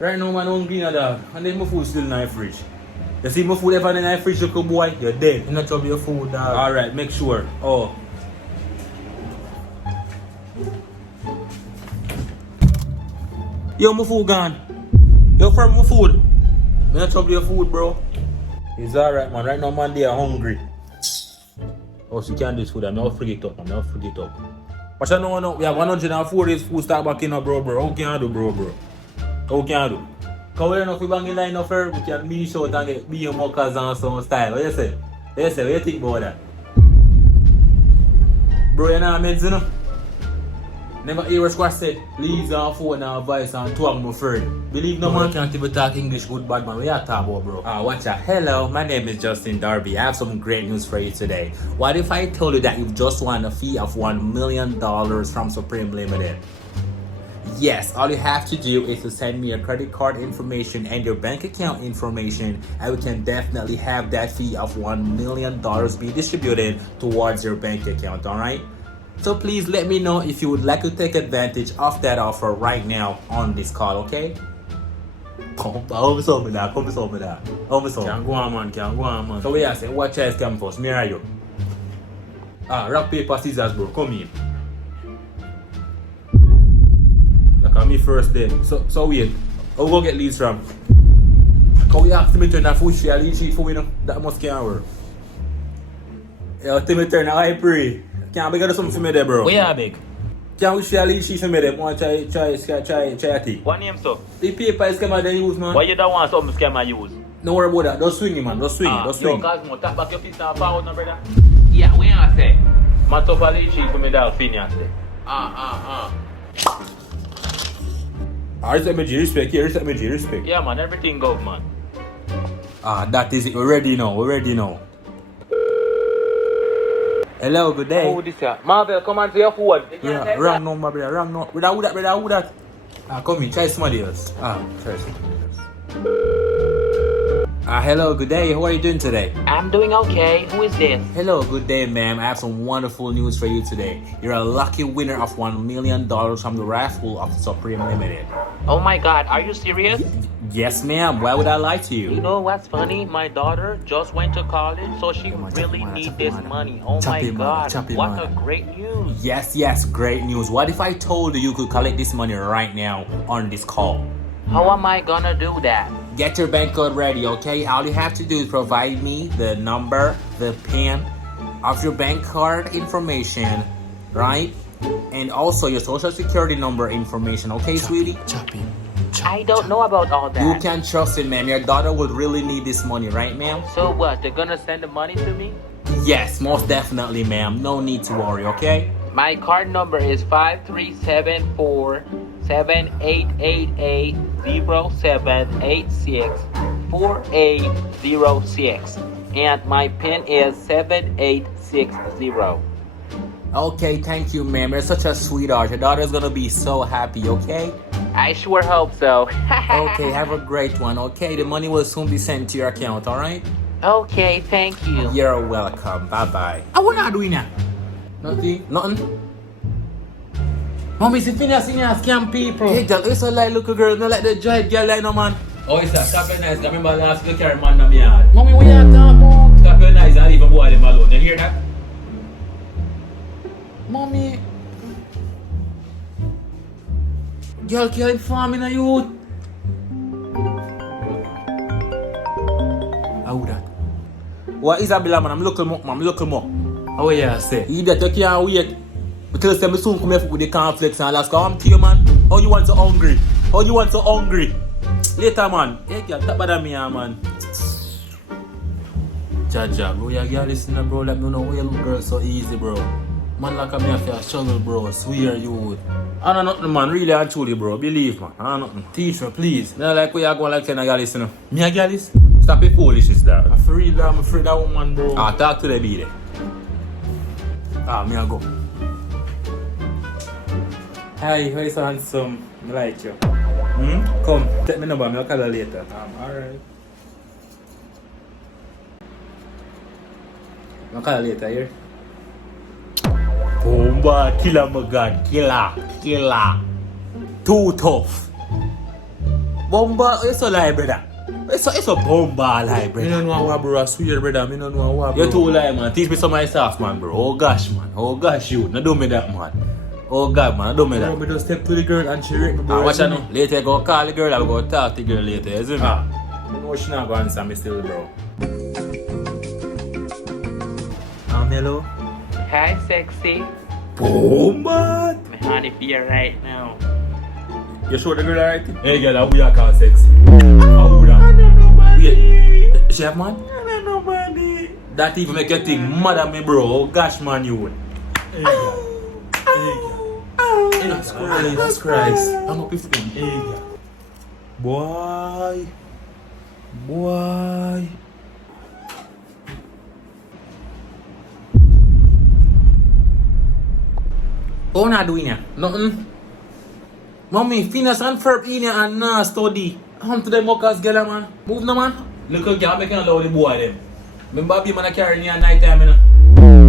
Right now, man, I'm hungry, dog. And then my food still in the fridge. You see my food ever in the fridge, little boy, you're dead. You not trouble your food, dog. Alright, make sure. Oh. Yo, my food gone. Yo, from my food. Me not trouble your food, bro. It's alright, man. Right now, man, they are hungry. Oh, so you can't do this food. I'm not forget up, man. I'm not forget up. But I know, we have 140 food stock back in, bro. How can I do, bro? How can I do? Because we don't know if we bang in line of Ferb, we can be short and get be mockers and some style. What you say? What do you think about that? Bro, you know what I mean, you know? Never hear a squash say, leaves and phone and voice and twang no Ferb. Believe no man can't even talk English good bad man. What you talk about, bro? Watch out. Hello, my name is Justin Darby. I have some great news for you today. What if I told you that you've just won a fee of $1 million from Supreme Limited? Yes, all you have to do is to send me your credit card information and your bank account information, and we can definitely have that fee of $1 million be distributed towards your bank account, alright? So please let me know if you would like to take advantage of that offer right now on this call, okay? Come on, man. Can't go on, man. So we are saying, what choice come first? Me or you? Rock, paper, scissors, bro. Come in. Like me first then. So wait. I'll go get leads from. Can we ask me to turn that food sheet lead sheet for me, no? That must can't work. Yeah, tell me turn that I pray. Can't be got something for me there, bro. Where you are, big? Can't we share lead sheet for me there? Want to try a tea. What name, so? The paper is scammer they use, man. Why you don't want something scammer use? Don't worry about that. Don't swing it, man. Don't swing. Yo, Cosmo, tap back your feet and forward, no, brother. Yeah, where you say? Man, top a lead sheet for me there, Phineas. Respect me, G, respect. Yeah, respect me, G, respect. Yeah, man, everything go, man. That is it. We're ready now. Hello, good day. Who this here? Marvel, come on to your food. Yeah, wrong number, brother. Wrong number. Brother, who that? Come in. Try somebody else. Try somebody else. Hello, good day. How are you doing today? I'm doing okay. Who is this? Hello, good day, ma'am. I have some wonderful news for you today. You're a lucky winner of $1 million from the raffle of Supreme Limited. Oh my god, are you serious? Yes, ma'am. Why would I lie to You you? know what's funny? My daughter just went to college, so she really needs this money. Oh my god, what a great news. Yes, great news. What if I told you could collect this money right now on this call? How am I gonna do that? Get your bank card ready, okay? All you have to do is provide me the number, the PIN of your bank card information, right? And also your social security number information, okay, sweetie? I don't know about all that. You can trust it, ma'am. Your daughter would really need this money, right, ma'am? So what, they're gonna send the money to me? Yes, most definitely, ma'am. No need to worry, okay? My card number is 5374-788-0786-4806, and my PIN is 7860. Okay, thank you, ma'am. You're such a sweetheart. Your daughter's gonna be so happy, okay? I sure hope so. Okay, have a great one, okay? The money will soon be sent to your account, alright? Okay, thank you. You're welcome. Bye-bye. What are you doing now? Nothing. Mommy, see Phineas in here scam people. Hey, girl, you so like little girl, not like the giant girl like no man. Oh, it's a stop your nice. Remember last week, carry man on me yard. Mommy, what you talking about? Stop your nice and leave a boy them alone. You hear that? Mommy. Girl can't inform me na youth. How that? What Isabella, man? I'm looking more. How you say? You better you can't wait. Because them soon come here with the conflicts and last come to you, man. How you want so hungry? Later, man. Hey, girl, top of me, man. Jaja, bro, you girl listen, bro. Let me know why you look girl so easy, bro. Man, like me, I feel struggle, bro. Swear you would. I know nothing, man. Really and truly, bro. Believe, man. I know nothing. Teach me, please. Not like where you go like saying a girl listen. Me a girl listen? Stop your foolishness, dog. I'm for real, I'm afraid that woman, bro. Talk to the baby. Me a go. Hi, how you so handsome? I like you. Come, take me number, I'll call you later. Alright. I'll call you later, here. Bomba, killer, my god, killer. Too tough. Bomba, it's a lie, brother. It's a bomba lie, Me brother. don't know what, bro. I swear, brother. Me don't know what, bro. You're too lie, man. Teach me some of my stuff, man, bro. Oh gosh, man. Oh gosh, you. Now do me that, man. Oh God, man. Do me Bro, that. me just step to the girl and she rate me, bro. Watch I know. Later, I go call the girl. I'll go talk to the girl later. You see me? Ah. You know she not going to answer me still, bro. Hello? Hi, sexy. Bomba! My honey beer right now. You sure the girl alright? Hey, girl, we are called sexy. Wait, she have man? Nobody. That even make you think mad at me, bro. Oh gosh, man, you would. Hey, girl. Jesus Christ. Jesus Christ. I'm up with him. Hey, girl. Boy. Boy. Oh, not doing ya? Nothing. Mommy, Phineas and Ferb in here and nah study. Come to them muckers, girl, man. Move no, man. Look at girl, making a load of boy them. Remember, be man a carry me at night time, you know.